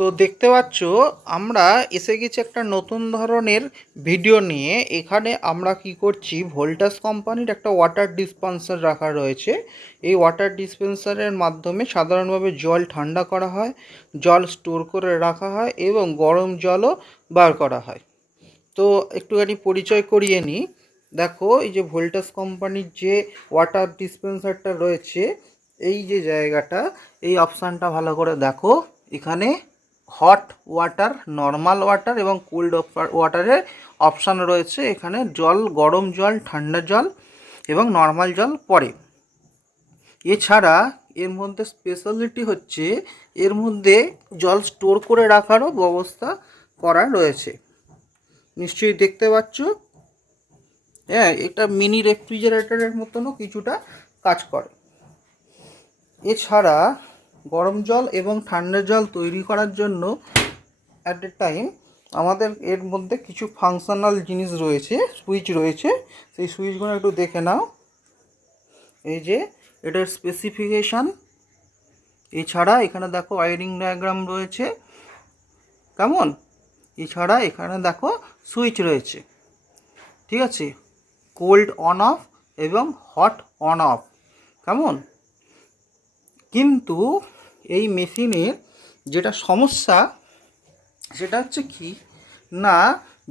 তো দেখতে পাচ্ছ আমরা এসে গেছি একটা নতুন ধরনের ভিডিও নিয়ে। এখানে আমরা কি করছি, ভোল্টাস কোম্পানির একটা ওয়াটার ডিসপেন্সার রাখা রয়েছে। এই ওয়াটার ডিসপেন্সারের মাধ্যমে সাধারণভাবে জল ঠান্ডা করা হয়, জল স্টোর করে রাখা হয় এবং গরম জলও বার করা হয়। তো একটুখানি পরিচয় করিয়ে নিই। দেখো, এই যে ভোল্টাস কোম্পানির যে ওয়াটার ডিসপেন্সারটা রয়েছে, এই যে জায়গাটা, এই অপশানটা ভালো করে দেখো। এখানে হট ওয়াটার, নর্মাল ওয়াটার এবং কোল্ড ওয়াটারের অপশান রয়েছে। এখানে জল, গরম জল, ঠান্ডা জল এবং নর্মাল জল পড়ে। এছাড়া এর মধ্যে স্পেশালিটি হচ্ছে, এর মধ্যে জল স্টোর করে রাখারও ব্যবস্থা করা রয়েছে। নিশ্চয়ই দেখতে পাচ্ছ। হ্যাঁ, এটা মিনি রেফ্রিজারেটরের মতনও কিছুটা কাজ করে। এছাড়া গরম জল এবং ঠান্ডা জল তৈরি করার জন্য অ্যাট এ টাইম আমাদের এর মধ্যে কিছু ফাংশনাল জিনিস রয়েছে, সুইচ রয়েছে। সেই সুইচগুলো একটু দেখে নাও। এই যে এটার স্পেসিফিকেশান। এছাড়া এখানে দেখো ওয়্যারিং ডায়াগ্রাম রয়েছে, কেমন। এছাড়া এখানে দেখো সুইচ রয়েছে, ঠিক আছে, কোল্ড অন অফ এবং হট অন অফ, কেমন। কিন্তু এই মেশিনের যেটা সমস্যা, সেটা হচ্ছে কি না,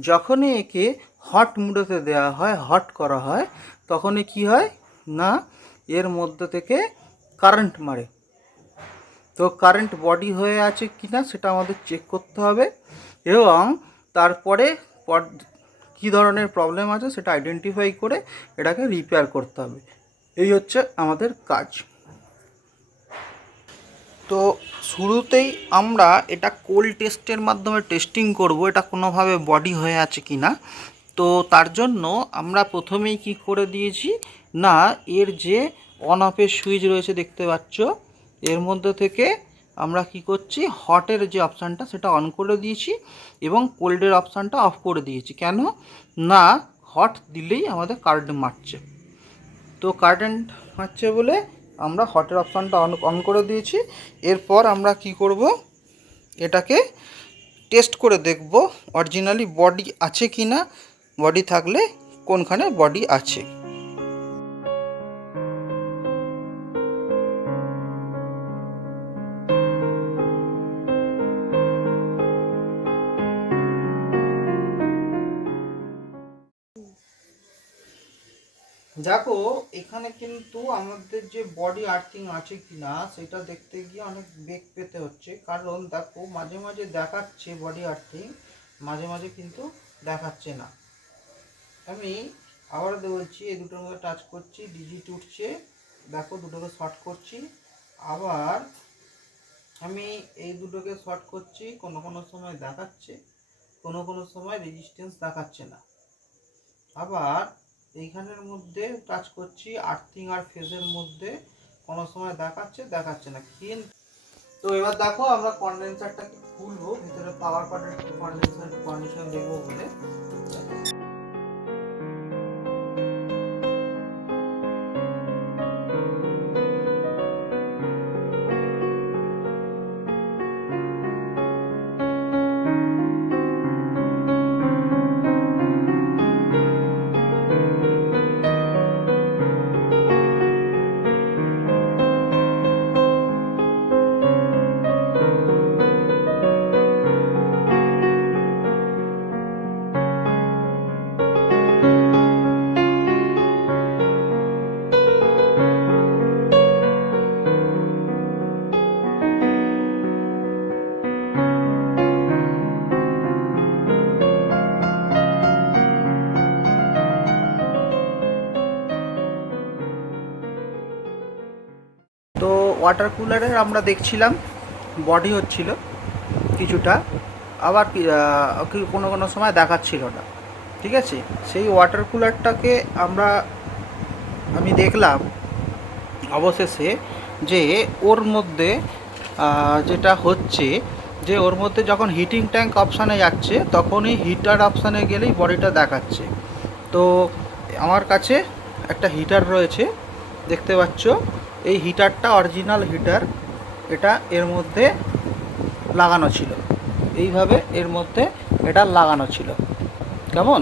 যখনই একে হট মুডেতে দেওয়া হয়, হট করা হয়, তখনই কি হয় না, এর মধ্যে থেকে কারেন্ট মারে। তো কারেন্ট বডি হয়ে আছে কি না সেটা আমাদের চেক করতে হবে এবং তারপরে কী ধরনের প্রবলেম আছে সেটা আইডেন্টিফাই করে এটাকে রিপেয়ার করতে হবে। এই হচ্ছে আমাদের কাজ। তো শুরুতেই আমরা এটা কোল্ড টেস্টের মাধ্যমে টেস্টিং করব, এটা কোনোভাবে বডি হয়ে আছে কি না। তো তার জন্য আমরা প্রথমেই কি করে দিয়েছি না, এর যে অন অফের সুইচ রয়েছে দেখতে পাচ্ছ, এর মধ্যে থেকে আমরা কি করছি, হটের যে অপশানটা সেটা অন করে দিয়েছি এবং কোল্ডের অপশানটা অফ করে দিয়েছি। কেন না, হট দিলেই আমাদের কারেন্ট মারছে। তো কারেন্ট মারছে বলে আমরা হটের অপশানটা অন করে দিয়েছি। এরপর আমরা কি করব, এটাকে টেস্ট করে দেখব অরিজিনালি বডি আছে কি না, বডি থাকলে কোনখানে বডি আছে। দেখো, এখানে কিন্তু আমাদের যে বডি আর্থিং আছে কি না সেটা দেখতে গিয়ে অনেক বেগ পেতে হচ্ছে। কারণ দেখো, মাঝে মাঝে দেখাচ্ছে বডি আর্থিং, মাঝে মাঝে কিন্তু দেখাচ্ছে না। আমি আবার বলছি, এই দুটোর মধ্যে টাচ করছি, ডিজিট উঠছে, দেখো দুটোকে শর্ট করছি। আবার আমি এই দুটোকে শর্ট করছি, কোনো কোনো সময় দেখাচ্ছে, কোনো কোনো সময় রেজিস্ট্যান্স দেখাচ্ছে না। আবার এইখানের মধ্যে টাচ করছি, আর্থিং আর ফেজের মধ্যে কোনো সময় দেখাচ্ছে, দেখাচ্ছে না। কিন্তু তো এবার দেখো, আমরা কন্ডেন্সারটাকে খুলবো, ভিতরে পাওয়ার পার্টের কন্ডেন্সার কন্ডিশন দেখবো বলে। তো ওয়াটার কুলারের আমরা দেখছিলাম বডি হচ্ছিল কিছুটা, আবার কোনো কোনো সময় দেখাচ্ছিল না, ঠিক আছে। সেই ওয়াটার কুলারটাকে আমি দেখলাম অবশেষে যে ওর মধ্যে যেটা হচ্ছে, যে ওর মধ্যে যখন হিটিং ট্যাঙ্ক অপশানে যাচ্ছে তখনই হিটার অপশানে গেলেই বডিটা দেখাচ্ছে। তো আমার কাছে একটা হিটার রয়েছে, দেখতে পাচ্ছ। এই হিটারটা অরিজিনাল হিটার, এটা এর মধ্যে লাগানো ছিল, এইভাবে এর মধ্যে এটা লাগানো ছিল। কেমন?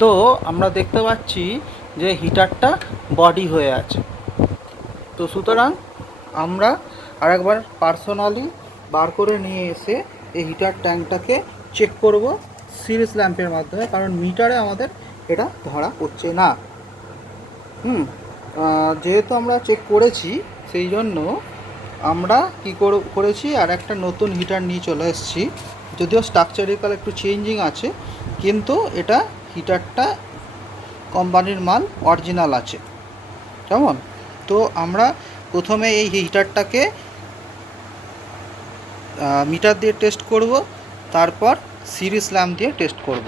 তো আমরা দেখতে পাচ্ছি যে হিটারটা বডি হয়ে আছে। তো সুতরাং আমরা আরেকবার পার্সোনালি বার করে নিয়ে এসে এই হিটার ট্যাঙ্কটাকে চেক করব সিরিজ ল্যাম্পের মাধ্যমে, কারণ মিটারে আমাদের এটা ধরা পড়ছে না। যেহেতু আমরা চেক করেছি সেই জন্য আমরা কী করেছি, আর একটা নতুন হিটার নিয়ে চলে এসেছি। যদিও স্ট্রাকচারিক্যাল একটু চেঞ্জিং আছে, কিন্তু এটা হিটারটা কোম্পানির মাল, অরিজিনাল আছে। কেমন? তো আমরা প্রথমে এই হিটারটাকে মিটার দিয়ে টেস্ট করব, তারপর সিরিজ ল্যাম্প দিয়ে টেস্ট করব।